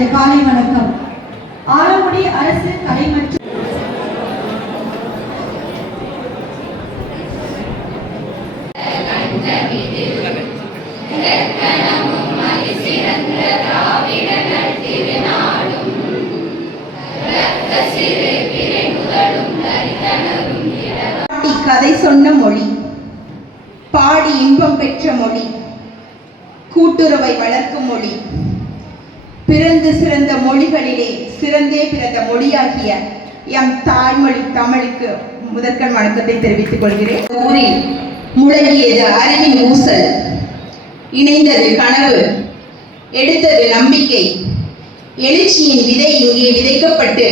எனது காலை வணக்கம். ஆலங்குடி அரசு கலை மற்றும் கதை சொன்ன மொழி, பாடி இன்பம் பெற்ற மொழி, கூட்டுறவை வளர்க்கும் மொழி, பிறந்து சிறந்த மொழிகளிலே சிறந்தே பிறந்த மொழியாகிய எம் தாய்மொழி தமிழுக்கு முதற்கண் வணக்கத்தை தெரிவித்துக் கொள்கிறேன். ஊரில் முழங்கியது அறிவின் ஊசல், இணைந்தது கனவு, எடுத்தது நம்பிக்கை. எழுச்சியின் விதை இங்கே விதைக்கப்பட்டு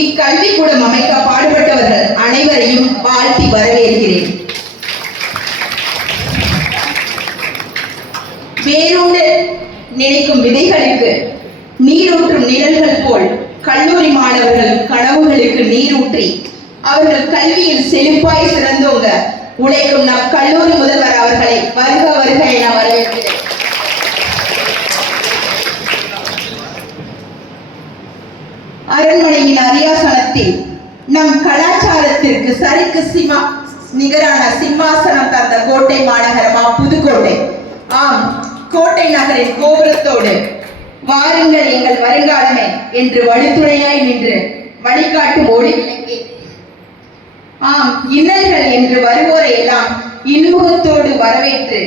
இக்கல்விக்கூடம் அமைக்க பாடுபட்டவர்கள் அனைவரையும் வாழ்த்தி வரவேற்கிறேன். வேரோடு நினைக்கும் விதைகளுக்கு நீரூற்றும் நிழல்கள் போல் கல்லூரி மாணவர்கள் கனவுகளுக்கு நீரூற்றி அவர்கள் கல்வியில் செழிப்பாய் சிறந்தோங்க உழைக்கும் நம் கல்லூரி முதல்வர் அவர்களை வருக வருக என வரவேற்கிறேன். அரண்மனையின் அரியாசனத்தில் நம் கலாச்சாரத்திற்கு சரிக்கு நிகரான சிம்மாசனம் தந்த கோட்டை மாநகரமா புதுக்கோட்டை. ஆம், கோட்டை நகரின் கோபுரத்தோடு வாருங்கள் எங்கள் வருங்காலமே என்று வழித்துணையாய் நின்று வழிகாட்டும் ஓடி விளங்கி, ஆம், இன்னல்கள் என்று வருவோரை எல்லாம் இன்முகத்தோடு வரவேற்று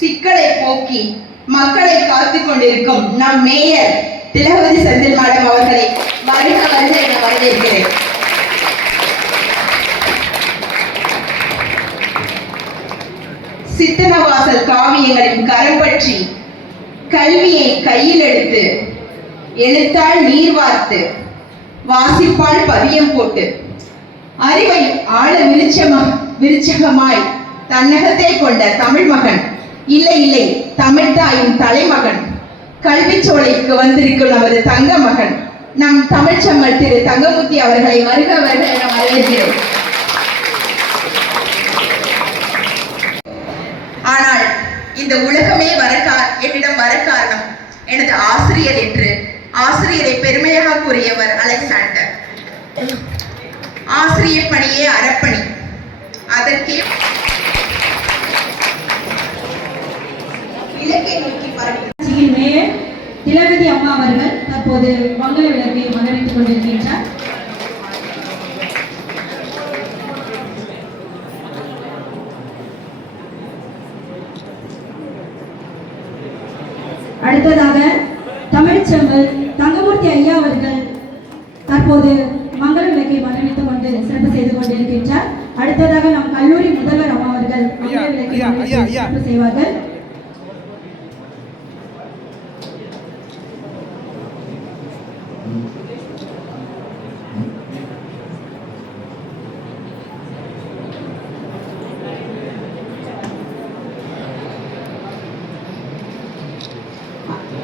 சிக்கலை போக்கி மக்களை காத்துக் கொண்டிருக்கும் நம் மேயர் திலகவதி செந்தில் மேடம் அவர்களை வருக வருக என வரவேற்கிறேன். சித்தனவாசல் காவியங்களின் கரம் பற்றி கல்வியை கையில் எடுத்து எழுத்தால் நீர் வார்த்து வாசிப்பால் பதியம் போட்டு அறிவை ஆழ விருச்சகமாய் தன்னகத்தை கொண்ட தமிழ் மகன், இல்லை இல்லை தமிழ்தாயின் தலைமகன், கல்வி சோலைக்கு வந்திருக்கும் நமது தங்க மகன் நம் தமிழ்ச்செம்மல் திரு தங்கமுத்தி அவர்களை வருக வருக என வரவேற்கிறோம். ஆனால் இந்த உலகமே என்னிடம் வர காரணம் எனது ஆசிரியர் என்று ஆசிரியரை பெருமையாக கூறியவர் அலெக்சாண்டர். ஆசிரியர் பணியே அறப்பணி. அதற்கே இலக்கை நோக்கி பரவும் மேயர் திலகவதி அம்மா அவர்கள் தற்போது மங்கள விளக்கை மகிழ்ந்து கொண்டிருக்கின்றார். அடுத்ததாக தமிழ்ச்செம்மல் தங்கமூர்த்தி ஐயா அவர்கள் தற்போது மங்கள விளக்கை மகிழ்ந்துக் கொண்டு சிறப்பு செய்து கொண்டிருக்கின்றார். அடுத்ததாக நம் கல்லூரி முதல்வர் அம்மா அவர்கள் மங்கள விளக்கை சிறப்பு செய்வார்கள்.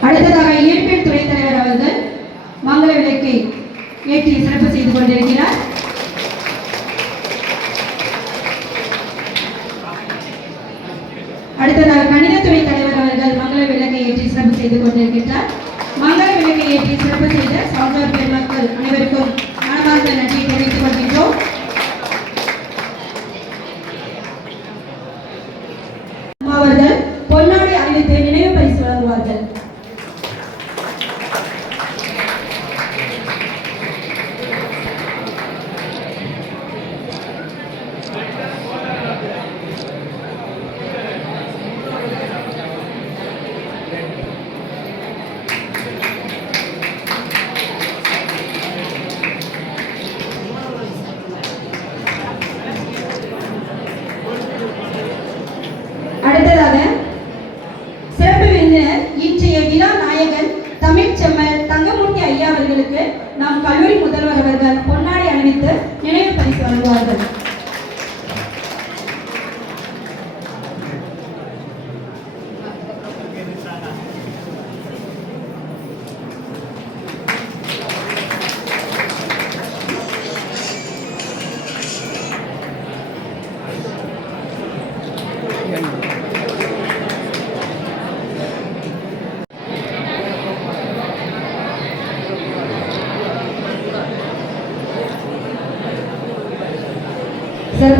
அடுத்ததாக இயற்பியல் துறை தலைவர் அவர்கள் மங்கள விளக்கை ஏற்றி சிறப்பு செய்து கொண்டிருக்கிறார். அடுத்ததாக கணிதத்துறை தலைவர் அவர்கள் மங்கள விளக்கை ஏற்றி சிறப்பு செய்து கொண்டிருக்கிறார். மங்கள விளக்கை ஏற்றி சிறப்பு செய்த சகோதர பெருமக்கள் அனைவருக்கும் மனமார்ந்த நன்றியை தெரிவித்துக் கொள்கின்றோம். அவர்கள் பொன்னாடை அணிவித்து நினைவு பரிசு வழங்குவார்கள். அடுத்ததாக சிறப்பு விருந்தினர் இன்றைய விழா நாயகன் தமிழ்ச்செம்மல் தங்கமூர்த்தி ஐயா அவர்களுக்கு நாம் கல்லூரி முதல்வர் அவர்கள் பொன்னாடை அணிவித்து நினைவு பரிசு வழங்குவார்கள்.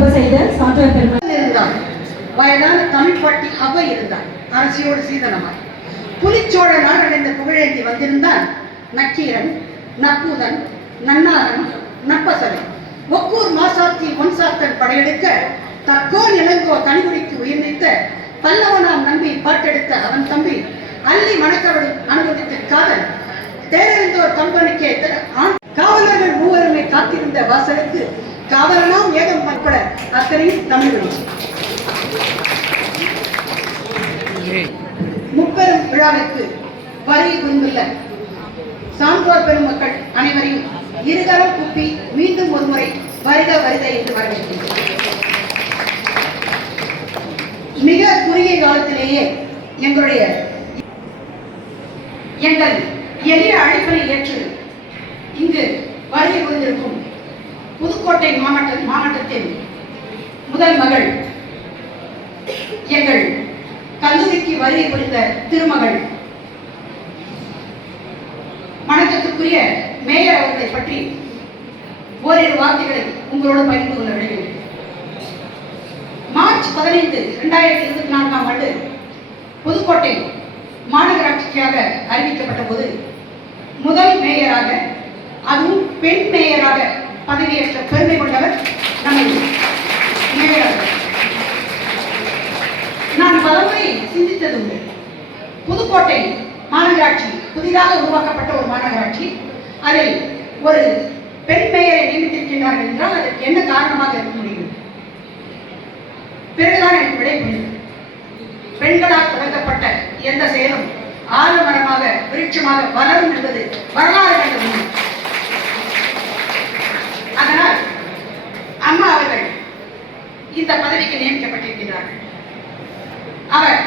சிறப்பு செய்த சான்றோர் பெருமக்கள் இருந்தார். வயதான தமிழ் பாட்டி அவை இருந்தார். அரசியோடு சீதனமாய் புலிச்சோழ நாடடைந்த புகழேந்தி வந்திருந்தான். நக்கீரன், நப்பூதன், நன்னாரன், நப்பசலை ஒக்கூர் மாசாத்தி ஒன்சாத்தன் படையெடுக்க தக்கோன் இளங்கோ தனிகுறிக்கு உயிர்நீத்த பல்லவனாம் நம்பி பாட்டெடுத்த அவன் தம்பி அள்ளி மணக்கவடும் அனுபவித்த காதல் தேரறிந்தோர் கம்பனுக்கே காவலர்கள் மூவருமே காத்திருந்த வாசலுக்கு காவலனாம் ஏகம் பற்பட அத்தனையும் தமிழ் முப்பெரும் விழாவிற்கு வரி குந்துள்ள சான்றோர் பெருமக்கள் அனைவரையும் இருகரம் குப்பி மீண்டும் ஒருமுறை வருக வருக என்று வரவேற்கின்றனர். மிக குறுகிய காலத்திலேயே எங்கள் எளிய அழைப்பை ஏற்று இங்கு வருகை புரிந்திருக்கும் புதுக்கோட்டை மாவட்டத்தின் முதல் மகள், எங்கள் கல்லூரிக்கு வருகை புரிந்த திருமகள், வணக்கத்துக்குரிய மேயர் அவர்களை பற்றி ஓரிரு வார்த்தைகளை உங்களோடு பகிர்ந்து கொள்ள விடுகிறேன். மார்ச் 15, 2024 ஆண்டு புதுக்கோட்டை மாநகராட்சிக்காக அறிவிக்கப்பட்ட போது முதல் மேயராக, அதுவும் பெண் மேயராக பதவியேற்ற பெருமை கொண்டவர் நமது மேயர். நான் பலமுறை சிந்தித்தது உண்டு. புதுக்கோட்டை மாநகராட்சி புதிதாக உருவாக்கப்பட்ட ஒரு மாநகராட்சி, அதில் ஒரு பெண் மேயரை நியமித்திருக்கின்றார்கள் என்றால் அதற்கு என்ன காரணமாக இருக்க முடியும்? பிறகுதான் எனக்கு விடை புரிந்தது. பெண்களால் தொடங்கப்பட்ட எந்த செயலும் ஆலமரமாக விருட்சமாக வளரும் என்பது வரலாறு கண்ட உண்மை. அதனால் அம்மா அவர்கள் இந்த பதவிக்கு நியமிக்கப்பட்டிருக்கிறார்கள். அவர்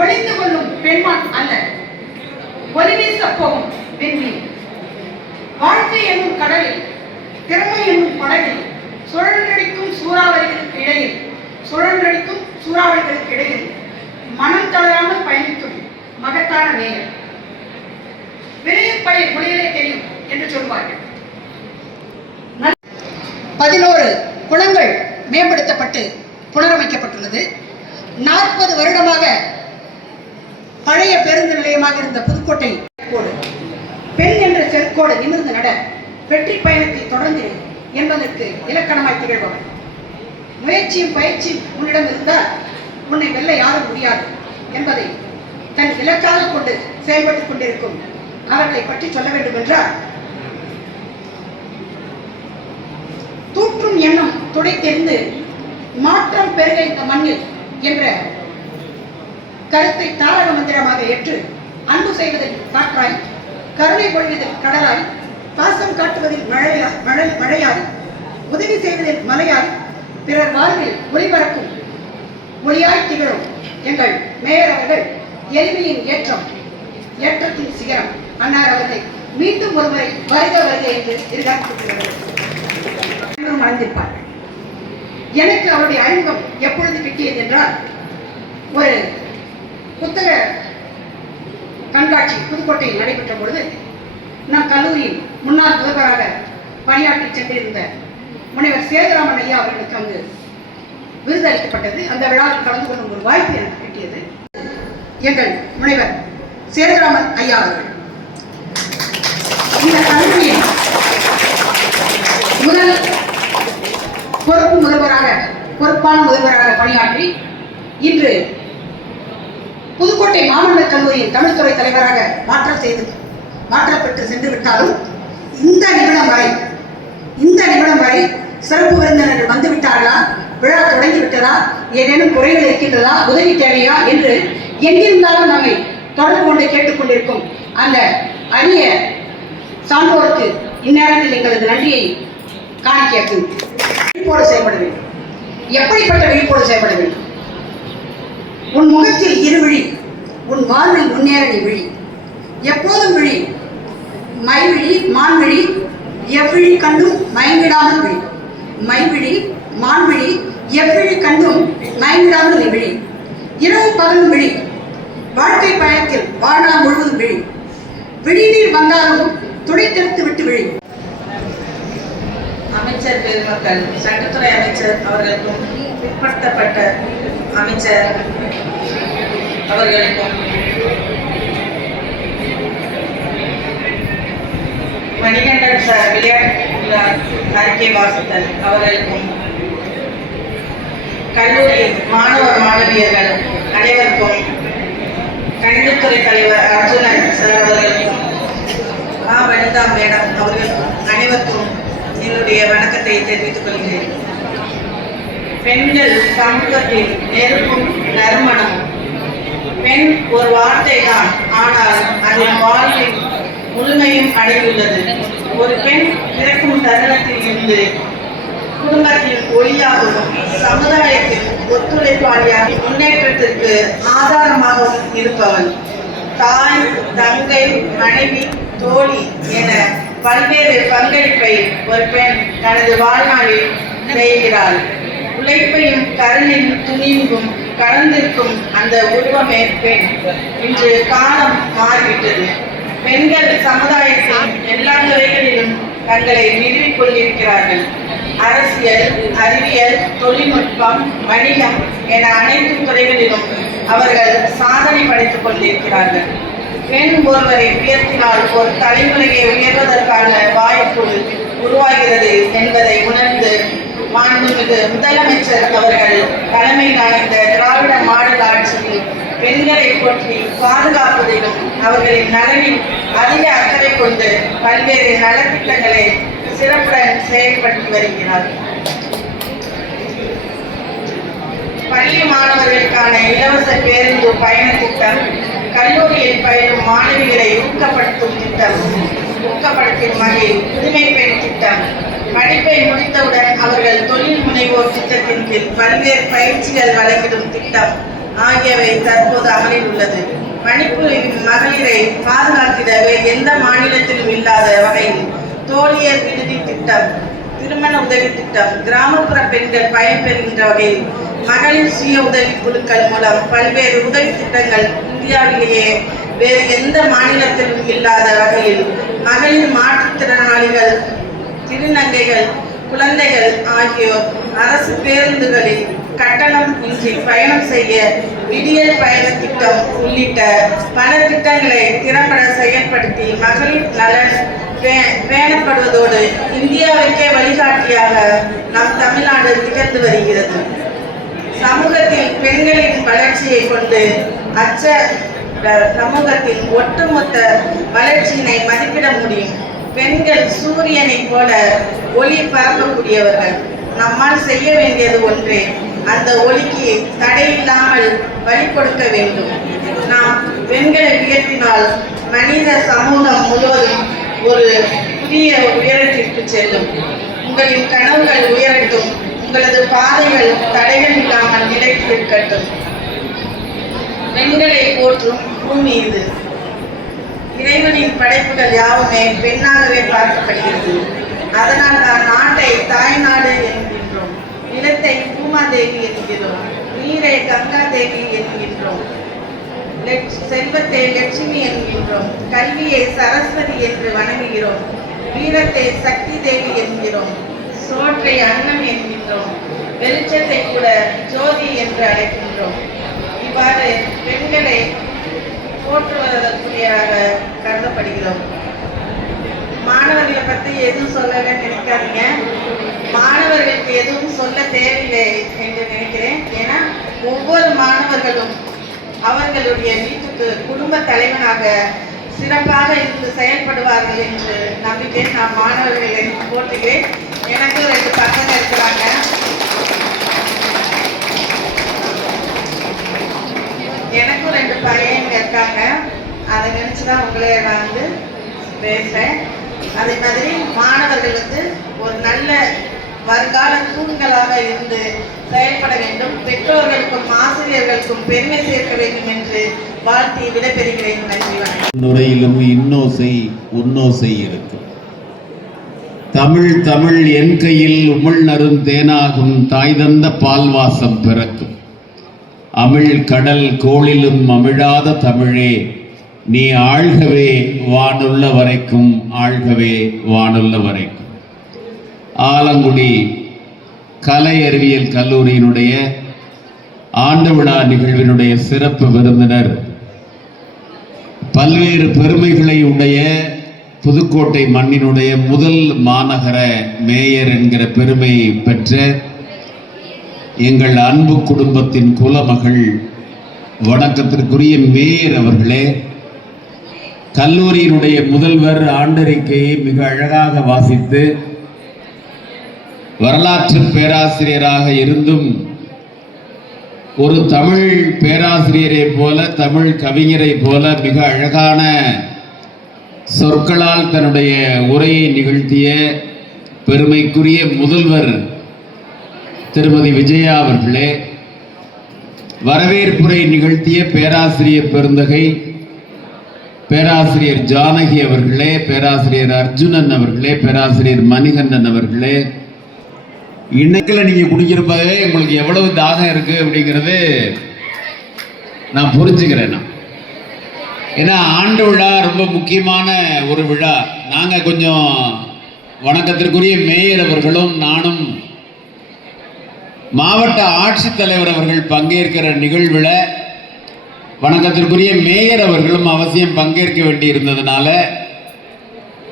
ஒளிந்து கொள்ளும் பெண்மான் அல்ல, ஒளிவீச போகும் பெண்மீன். வாழ்க்கை என்னும் கடலில், திறமை என்னும் படகில், சுழன்றடிக்கும் சூறாவளிகளுக்கு இடையில் மனம் தளராமல் பயணிக்கும் மகத்தான மேயர். விரையும் பயிர் மொழியிலே தெரியும் என்று சொல்வார்கள். 11 குளங்கள் மேம்படுத்தப்பட்டு புனரமைக்கப்பட்டுள்ளது. 40 வருடமாக பழைய பேருந்து நிலையமாக இருந்த புதுக்கோட்டை கோடு பெண் என்ற செருக்கோடு நிமிர்ந்து நட வெற்றி பயணத்தை தொடர்ந்து என்பதற்கு இலக்கணமாய் திகழ்பவர். முயற்சியும் பயிற்சியும் உன்னிடம் இருந்தால் உன்னை வெல்ல யாரும் முடியாது என்பதை தன் இலக்காக கொண்டு செயல்பட்டுக் கொண்டிருக்கும் அவர்களை பற்றி சொல்ல வேண்டும் என்றால், தூற்றும் எண்ணம் துடை தெரிந்து மாற்றம் பெருக இந்த மண்ணில் என்ற கருத்தை தாரக மந்திரமாக ஏற்று அன்பு செய்வதில் காற்றாய், கருணை பொழிவதில் கடலாய், பாசம் காட்டுவதில் மழையாய், உதவி செய்வதில் மலையாய், பிறர் வாழ்வில் ஒளிபரப்பும் ஒளியாய் திகழும் எங்கள் மேயர் அவர்கள் எளிமையின் ஏற்றத்தின் சிகரம் அன்னார் அவர்களை மீண்டும் ஒருமுறை வருக வருக என்று மறந்திருப்பார்கள். எனக்கு அவருடைய அறிமுகம் எப்பொழுது கிட்டியது என்றால், ஒரு புத்தக கண்காட்சி புதுக்கோட்டையில் நடைபெற்ற பொழுது நம் கல்லூரியின் முன்னாள் முதல்வராக பணியாற்றி சென்றிருந்த முனைவர் சேதுராமன் ஐயா அவர்களுக்கு அங்கு விருது அளிக்கப்பட்டது. அந்த விழாவில் கலந்து கொள்ளும் ஒரு வாய்ப்பு எனக்கு கிட்டியது. எங்கள் முனைவர் சேதுராமன் ஐயா அவர்கள் இந்த கல்லூரியின் முதல் பொறுப்பான முதல்வராக பணியாற்றி இன்று புதுக்கோட்டை மாமன்ற கல்லூரியின் தமிழ்துறை தலைவராக மாற்றப்பட்டு சென்று விட்டாலும் இந்த நிமிடம் வரை சிறப்பு விருந்தினர்கள் வந்து விட்டார்களா, விழா தொடங்கி விட்டதா, ஏதேனும் குறைகள் இருக்கின்றதா, உதவி தேவையா என்று எங்கிருந்தாலும் நம்மை தொடர்பு கொண்டு கேட்டுக்கொண்டிருக்கும் அந்த அரிய சான்றோருக்கு இந்நேரத்தில் எங்களது நன்றியை காணிக்க விழிப்போடு செயல்பட வேண்டும். எப்படிப்பட்ட விழிப்போடு செயல்பட வேண்டும்? உன் முகத்தில் இருவிழி, உன் வாழ்வில் முன்னேற நீ விழி, எப்போதும் விழி, மைவிழி மான்விழி, எவ்விழி கண்டும் மயங்கிடாமல் விழி, மைவிழி மான்விழி, எவ்விழி கண்டும் மயங்கிடாமல் நீ விழி, இரவும் பகலும் விழி, வாழ்க்கை பயணத்தில் வாழ்நாள் முழுவதும் விழி, விழிநீர் வந்தாலும் துடைத்தெடுத்து விட்டு விழி. அமைச்சர் பெருமக்கள், சட்டத்துறை அமைச்சர் அவர்களுக்கும், பிற்படுத்தப்பட்ட அமைச்சர் அவர்களுக்கும், மணிகண்டன் சார் விளையாட்டு அறிக்கை வாசித்தல் அவர்களுக்கும், கல்லூரி மாணவ மாணவியர்கள் அனைவருக்கும், கணிதத்துறை தலைவர் அர்ஜுனன் சார் அவர்களுக்கும், வனிதா மேடம் அவர்கள் அனைவருக்கும் என்னுடைய வணக்கத்தை தெரிவித்துக் கொள்கிறேன். பெண்கள் சமூகத்தில் நெருப்பும் நறுமணம். பெண் ஒரு வார்த்தை தான், ஆனால் அதன் வாழ்வில் முழுமையும் அடங்கியுள்ளது. ஒரு பெண் பிறக்கும் தருணத்தில் இருந்து குடும்பத்தின் ஒளியாகவும் சமுதாயத்தின் ஒத்துழைப்பாளியாக முன்னேற்றத்திற்கு ஆதாரமாகவும் இருப்பவள். தாய், தங்கை, மனைவி, தோழி என பல்வேறு பங்களிப்பை ஒரு பெண் தனது வாழ்நாளில் செய்கிறாள். உழைப்பையும் கருணையும் துணிவும் கடந்திருக்கும் அந்த உருவமே பெண். இன்று காலம் மாறிவிட்டது. பெண்கள் சமுதாயத்தின் எல்லா துறைகளிலும் தங்களை நிறுவிக் கொண்டிருக்கிறார்கள். அரசியல், அறிவியல், தொழில்நுட்பம், வணிகம் என அனைத்து துறைகளிலும் அவர்கள் சாதனை படைத்துக் கொண்டிருக்கிறார்கள். பெண் ஒருவரை உயர்த்தினால் ஒரு தலைமுறையை உயர்வதற்கான வாய்ப்பு உருவாகிறது என்பதை உணர்ந்து மாண்புமிகு முதலமைச்சர் அவர்கள் தலைமையிலான இந்த திராவிட மாடல் ஆட்சியில் பெண்களை போற்றி பாதுகாப்பதிலும் அவர்களின் நலனில் அதிக அக்கறை கொண்டு பல்வேறு நலத்திட்டங்களை சிறப்புடன் செயல்படுத்தி வருகிறார். பள்ளி மாணவர்களுக்கான இலவச பேருந்து பயண திட்டம், கல்லூரியில் பயிலும் மாணவிகளை ஊக்கப்படுத்தும் வகையில் புதுமை பெண் திட்டம், படிப்பை முடித்தவுடன் அவர்கள் தொழில் முனைவோர் திட்டத்தின் கீழ் பல்வேறு பயிற்சிகள் வழங்கிடும் திட்டம் ஆகியவை தற்போது அமலில் உள்ளது. பணிபுரியும் மகளிரை பாதுகாத்திடவே எந்த மாநிலத்திலும் இல்லாத வகையில் தோழியர் விடுதி திட்டம், திருமண உதவி திட்டம், கிராமப்புற பெண்கள் பயன்பெறுகின்ற வகையில் மகளிர் சுய உதவி குழுக்கள் மூலம் பல்வேறு உதவி திட்டங்கள் இந்தியாவிலேயே வேறு எந்த மாநிலத்திலும் இல்லாத வகையில் மகளிர் மாற்றுத்திறனாளிகள், திருநங்கைகள், குழந்தைகள் ஆகியோர் அரசு பேருந்துகளில் கட்டணம் இன்றி பயணம் செய்ய விடியல் பயண திட்டம் உள்ளிட்ட பல திட்டங்களை திறம்பட செயல்படுத்தி மகளிர் நலன் பேணப்படுவதோடு இந்தியாவுக்கே வழிகாட்டியாக நம் தமிழ்நாடு திகழ்ந்து வருகிறது. சமூகத்தில் பெண்களின் வளர்ச்சியை கொண்டு சமூகத்தின் ஒட்டுமொத்த வளர்ச்சியினை மதிப்பிட முடியும். பெண்கள் சூரியனை போல ஒளி பரப்பக்கூடியவர்கள். நம்மால் செய்ய வேண்டியது ஒன்றே, அந்த ஒளிக்கு தடையில்லாமல் வழி கொடுக்க வேண்டும். நாம் பெண்களை உயர்த்தினால் மனித சமூகம் முழுவதும் ஒரு புதிய உயரத்திற்கு செல்லும். உங்களின் கனவுகள் உயரட்டும், உங்களது பாதைகள் தடைகள் இல்லாமல் நிலைத்திருக்கட்டும். பெண்களை போற்றும் பூமி இது. இறைவனின் படைப்புகள் யாவுமே பெண்ணாகவே பார்க்கப்படுகிறது. அதனால் தான் நாட்டை தாய்நாடு என்கின்றோம், நிலத்தை பூமாதேவி என்கிறோம், நீரை கங்கா தேவி என்கின்றோம், செல்வத்தை லட்சுமி என்கின்றோம், கல்வியை சரஸ்வதி என்று வணங்குகிறோம், வீரத்தை சக்தி தேவி என்கிறோம், சோற்றை அன்னம் என்கின்றோம், வெளிச்சத்தை கூட ஜோதி என்று அழைக்கின்றோம். இவ்வாறு பெண்களை போற்றுவதற்குரியதாக கருதப்படுகிறோம். மாணவர்களை பற்றி எதுவும் சொல்லலை நினைக்காதீங்க. மாணவர்களுக்கு எதுவும் சொல்ல தேவையில்லை என்று நினைக்கிறேன். ஏன்னா ஒவ்வொரு மாணவர்களும் அவர்களுடைய வீட்டுக்கு குடும்ப தலைவனாக சிறப்பாக இருந்து செயல்படுவார்கள் என்று நம்பிக்கை நான் மாணவர்களை போற்றுகிறேன். எனக்கு 2 பசங்க இருக்கிறாங்க. எனக்கும் 2 பையங்க இருக்காங்க. அதை நினைச்சுதான் உங்களே நான் பேசுறேன். அதே மாதிரி மாணவர்கள் ஒரு நல்ல வருங்கால தூண்களாக இருந்து செயல்பட வேண்டும். பெற்றோர்களுக்கும் ஆசிரியர்களுக்கும் பெருமை சேர்க்க வேண்டும் என்று வாழ்த்தி விடைபெறுகிறேன். நன்றி, வணக்கம். நுரையிலும் இன்னோசை உன்னோசை இருக்கும். தமிழ் தமிழ் என் கையில் உமிழ் நறும் தேனாகும், தாய் தந்த பால்வாசம் பிறக்கும். அமிழ் கடல் கோளிலும் அமிழாத தமிழே, நீ ஆழ்கவே வானுள்ள வரைக்கும், ஆழ்கவே வானுள்ள வரைக்கும். ஆலங்குடி கலை அறிவியல் கல்லூரியினுடைய ஆண்டு விழா நிகழ்வினுடைய சிறப்பு விருந்தினர், பல்வேறு பெருமைகளை உடைய புதுக்கோட்டை மண்ணினுடைய முதல் மாநகர மேயர் என்கிற பெருமை பெற்ற எங்கள் அன்பு குடும்பத்தின் குலமகள், வணக்கத்திற்குரிய மேயர் அவர்களே, கல்லூரியினுடைய முதல்வர் ஆண்டறிக்கையை மிக அழகாக வாசித்து வரலாற்று பேராசிரியராக இருந்தும் ஒரு தமிழ் பேராசிரியரை போல, தமிழ் கவிஞரை போல மிக அழகான சொற்களால் தன்னுடைய உரையை நிகழ்த்திய பெருமைக்குரிய முதல்வர் திருமதி விஜயா அவர்களே, வரவேற்புரை நிகழ்த்திய பேராசிரியர் பெருந்தகை பேராசிரியர் ஜானகி அவர்களே, பேராசிரியர் அர்ஜுனன் அவர்களே, பேராசிரியர் மணிகண்டன் அவர்களே, இன்னைக்குல நீங்க குடிக்கிறப்பவே உங்களுக்கு எவ்வளவு தாகம் இருக்கு அப்படிங்கிறது நான் புரிஞ்சுக்கிறேன். ஏன்னா ஆண்டு விழா ரொம்ப முக்கியமான ஒரு விழா. நாங்க கொஞ்சம் வணக்கத்திற்குரிய மேயர் அவர்களும் நானும் மாவட்ட ஆட்சித்தலைவர் அவர்கள் பங்கேற்கிற நிகழ்வில் வணக்கத்திற்குரிய மேயர் அவர்களும் அவசியம் பங்கேற்க வேண்டி இருந்ததுனால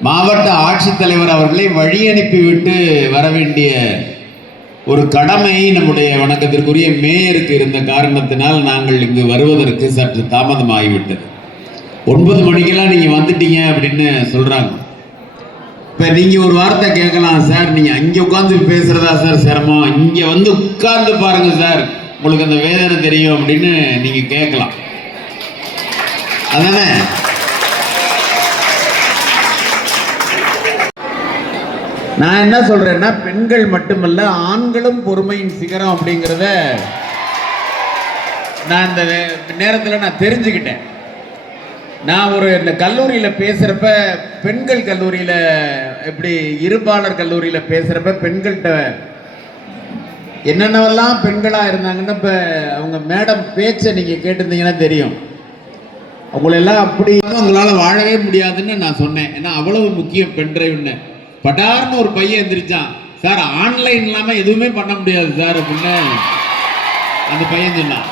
மாவட்ட ஆட்சித்தலைவர் அவர்களை வழி அனுப்பிவிட்டு வர வேண்டிய ஒரு கடமை நம்முடைய வணக்கத்திற்குரிய மேயருக்கு இருந்த காரணத்தினால் நாங்கள் இங்கு வருவதற்கு சற்று தாமதமாகிவிட்டது. 9 மணிக்கெல்லாம் நீங்கள் வந்துட்டீங்க அப்படின்னு சொல்கிறாங்க. இப்போ நீங்கள் ஒரு வார்த்தை கேட்கலாம், சார் நீங்கள் அங்கே உட்காந்து பேசுகிறதா சார் சிரமம், இங்கே வந்து உட்கார்ந்து பாருங்கள் சார் உங்களுக்கு அந்த வேதனை தெரியும் அப்படின்னு நீங்கள் கேட்கலாம். அதானே? நான் என்ன சொல்றேன்னா, பெண்கள் மட்டுமல்ல ஆண்களும் பொறுமையின் சிகரம் அப்படிங்கிறத நான் இந்த நேரத்தில் நான் தெரிஞ்சுக்கிட்டேன். நான் இந்த கல்லூரியில் பேசுகிறப்ப, பெண்கள் கல்லூரியில் எப்படி இருபாலர் கல்லூரியில் பேசுகிறப்ப பெண்கள்கிட்ட என்னென்னவெல்லாம் பெண்களாக இருந்தாங்கன்னா, இப்போ அவங்க மேடம் பேச்சை நீங்கள் கேட்டிருந்தீங்கன்னா தெரியும். அவங்களெல்லாம் அப்படி அவங்களால வாழவே முடியாதுன்னு நான் சொன்னேன். ஏன்னா அவ்வளவு முக்கியம் பெண் டிரைவ்னு. பட்டார்னு ஒரு பையன் எந்திரிச்சான், சார் ஆன்லைன் இல்லாமல் எதுவுமே பண்ண முடியாது சார் அப்படின்னு அந்த பையன் சொன்னான்.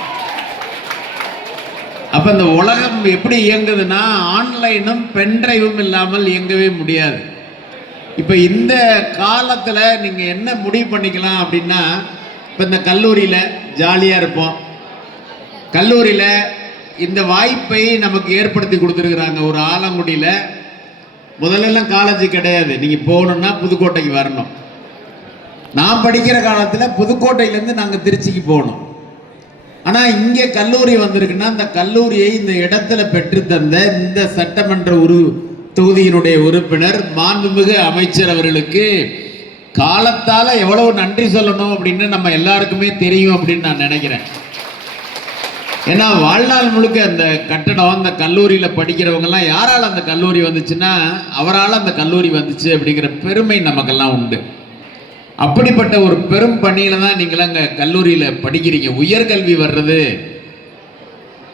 அப்போ இந்த உலகம் எப்படி இயங்குதுன்னா, ஆன்லைனும் பென் டிரைவும் இல்லாமல் இயங்கவே முடியாது. இப்போ இந்த காலத்தில் நீங்கள் என்ன முடிவு பண்ணிக்கலாம் அப்படின்னா, இப்போ இந்த கல்லூரியில் ஜாலியாக இருப்போம். கல்லூரியில் இந்த வாய்ப்பை நமக்கு ஏற்படுத்தி கொடுத்துருக்குறாங்க. ஒரு ஆலங்குடியில் முதல்லலாம் காலேஜ் கிடையாது, நீங்கள் போகணுன்னா புதுக்கோட்டைக்கு வரணும். நான் படிக்கிற காலத்தில் புதுக்கோட்டையிலேருந்து நாங்கள் திருச்சிக்கு போகணும். ஆனால் இங்கே கல்லூரி வந்திருக்குன்னா, அந்த கல்லூரியை இந்த இடத்துல பெற்றுத்தந்த இந்த சட்டமன்ற தொகுதியினுடைய உறுப்பினர் மாண்புமிகு அமைச்சர் அவர்களுக்கு காலத்தால் எவ்வளவு நன்றி சொல்லணும் அப்படின்னு நம்ம எல்லாருக்குமே தெரியும் அப்படின்னு நான் நினைக்கிறேன். ஏன்னா வாழ்நாள் முழுக்க அந்த கட்டடம், அந்த கல்லூரியில் படிக்கிறவங்கெல்லாம் யாரால் அந்த கல்லூரி வந்துச்சுன்னா அவரால் அந்த கல்லூரி வந்துச்சு அப்படிங்கிற பெருமை நமக்கெல்லாம் உண்டு. அப்படிப்பட்ட ஒரு பெரும் பணியில் தான் நீங்களாம் அங்கே கல்லூரியில் படிக்கிறீங்க. உயர்கல்வி வர்றது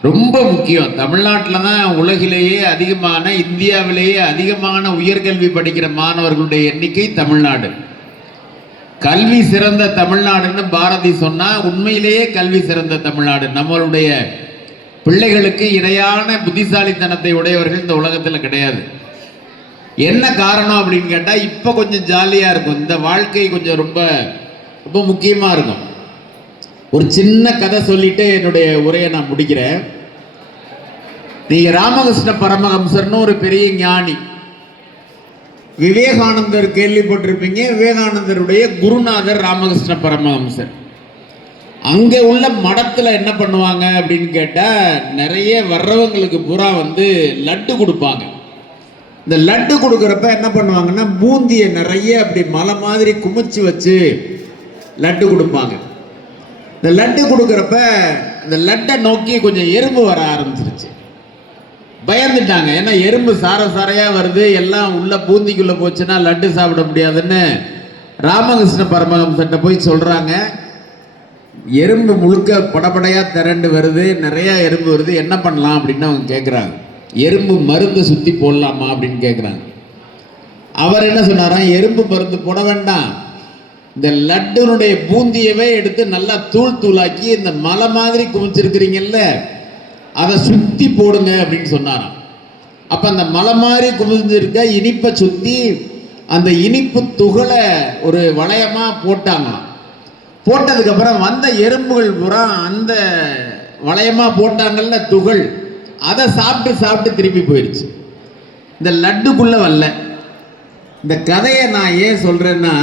ரொம்ப முக்கியம். தமிழ்நாட்டில் தான் உலகிலேயே அதிகமான, இந்தியாவிலேயே அதிகமான உயர்கல்வி படிக்கிற மாணவர்களுடைய எண்ணிக்கை தமிழ்நாடு. கல்வி சிறந்த தமிழ்நாடுன்னு பாரதி சொன்னா உண்மையிலேயே கல்வி சிறந்த தமிழ்நாடு. நம்மளுடைய பிள்ளைகளுக்கு இணையான புத்திசாலித்தனத்தை உடையவர்கள் இந்த உலகத்தில் கிடையாது. என்ன காரணம் அப்படின்னு கேட்டால், இப்போ கொஞ்சம் ஜாலியாக இருக்கும், இந்த வாழ்க்கை கொஞ்சம் ரொம்ப ரொம்ப முக்கியமாக இருக்கும். ஒரு சின்ன கதை சொல்லிட்டு என்னுடைய உரையை நான் முடிக்கிறேன். நீங்கள் ராமகிருஷ்ண பரமஹம்சர்னு ஒரு பெரிய ஞானி, விவேகானந்தர் கேள்விப்பட்டிருப்பீங்க. விவேகானந்தருடைய குருநாதர் ராமகிருஷ்ண பரமஹம்சர். அங்கே உள்ள மடத்தில் என்ன பண்ணுவாங்க அப்படின்னு கேட்டால், நிறைய வர்றவங்களுக்கு பூரா லட்டு கொடுப்பாங்க. இந்த லட்டு கொடுக்குறப்ப என்ன பண்ணுவாங்கன்னா, பூந்தியை நிறைய அப்படி மலை மாதிரி குமிச்சு வச்சு லட்டு கொடுப்பாங்க. இந்த லட்டு கொடுக்குறப்ப இந்த லட்டை நோக்கி கொஞ்சம் எறும்பு வர ஆரம்பிச்சிருச்சு. பயந்துட்டாங்க. ஏன்னா எறும்பு சாரையாக வருது, எல்லாம் உள்ள பூந்திக்குள்ளே போச்சுன்னா லட்டு சாப்பிட முடியாதுன்னு ராமகிருஷ்ண பரமஹம்சர்கிட்ட போய் சொல்கிறாங்க. எறும்பு முழுக்க படபடையாக திரண்டு வருது, நிறையா எறும்பு வருது, என்ன பண்ணலாம் அப்படின்னு அவங்க கேட்குறாங்க. எறும்பு மருந்து சுற்றி போடலாமா அப்படின்னு கேட்குறாங்க. அவர் என்ன சொன்னாராம், எறும்பு மருந்து போட வேண்டாம், இந்த லட்டுனுடைய பூந்தியவே எடுத்து நல்லா தூள் தூளாக்கி இந்த மலை மாதிரி குமிச்சிருக்கிறீங்கல்ல, அதை சுத்தி போடுங்க அப்படின்னு சொன்னாராம். அப்ப அந்த மலை மாதிரி குமிஞ்சிருக்க இனிப்பை சுத்தி அந்த இனிப்பு துகளை ஒரு வளையமா போட்டாங்களாம். போட்டதுக்கப்புறம் வந்த எறும்புகள் பூரா அந்த வளையமா போட்டாங்கல்ல துகள், அதை சாப்பிட்டு சாப்பிட்டு திருப்பி போயிடுச்சு. இந்த லட்டுக்குள்ள வரல. இந்த கதையை நான் ஏன் சொல்றேன்னா,